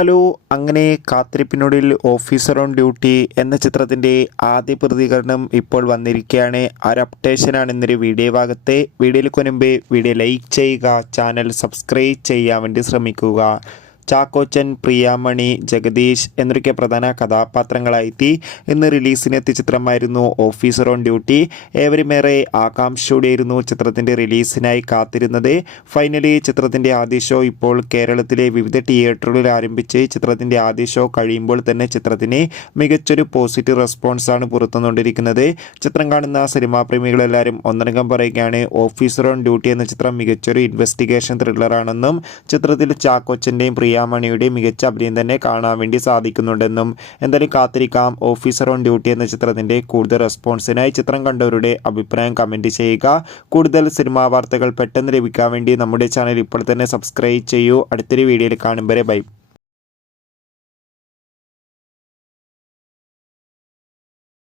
Hello, അങ്ങനെ കാത്തിരിപ്പിനൊടുവിൽ officer on duty എന്ന ചിത്രത്തിൻ്റെ ആദ്യ പ്രതികരണം ഇപ്പോൾ വന്നിരിക്കുകയാണ്. ആ ഒരു അപ്ഡേഷനാണ് ഇന്നൊരു വീഡിയോ ഭാഗത്തെ. വീഡിയോയിൽ മുൻപേ വീഡിയോ ലൈക്ക് ചെയ്യുക, ചാനൽ സബ്സ്ക്രൈബ് ചെയ്യാൻ വേണ്ടി ശ്രമിക്കുക. ചാക്കോച്ചൻ, പ്രിയാമണി, ജഗദീഷ് എന്നൊക്കെ പ്രധാന കഥാപാത്രങ്ങളായി ഇന്ന് റിലീസിനെത്തിയ ചിത്രമായിരുന്നു ഓഫീസർ ഓൺ ഡ്യൂട്ടി. ഏവരുമേറെ ആകാംക്ഷയോടെയായിരുന്നു ചിത്രത്തിൻ്റെ റിലീസിനായി കാത്തിരുന്നത്. ഫൈനലി ചിത്രത്തിൻ്റെ ആദ്യ ഷോ ഇപ്പോൾ കേരളത്തിലെ വിവിധ തിയേറ്ററുകളിൽ ആരംഭിച്ച് ചിത്രത്തിൻ്റെ ആദ്യ ഷോ കഴിയുമ്പോൾ തന്നെ ചിത്രത്തിന് മികച്ചൊരു പോസിറ്റീവ് റെസ്പോൺസാണ് പുറത്തുകൊണ്ടിരിക്കുന്നത്. ചിത്രം കാണുന്ന സിനിമാ പ്രേമികളെല്ലാവരും ഒന്നടങ്കം പറയുകയാണ് ഓഫീസർ ഓൺ ഡ്യൂട്ടി എന്ന ചിത്രം മികച്ചൊരു ഇൻവെസ്റ്റിഗേഷൻ ത്രില്ലറാണെന്നും ചിത്രത്തിൽ ചാക്കോച്ചൻ്റെയും പ്രിയാമണിയുടെയും മികച്ച അഭിനയം തന്നെ കാണാൻ വേണ്ടി സാധിക്കുന്നുണ്ടെന്നും. എന്തായാലും കാത്തിരിക്കാം ഓഫീസർ ഓൺ ഡ്യൂട്ടി എന്ന ചിത്രത്തിൻ്റെ കൂടുതൽ റെസ്പോൺസിനായി. ചിത്രം കണ്ടവരുടെ അഭിപ്രായം കമൻറ്റ് ചെയ്യുക. കൂടുതൽ സിനിമാ വാർത്തകൾ പെട്ടെന്ന് ലഭിക്കാൻ വേണ്ടി നമ്മുടെ ചാനൽ ഇപ്പോൾ തന്നെ സബ്സ്ക്രൈബ് ചെയ്യൂ. അടുത്തൊരു വീഡിയോയിൽ കാണും വരെ ബൈ.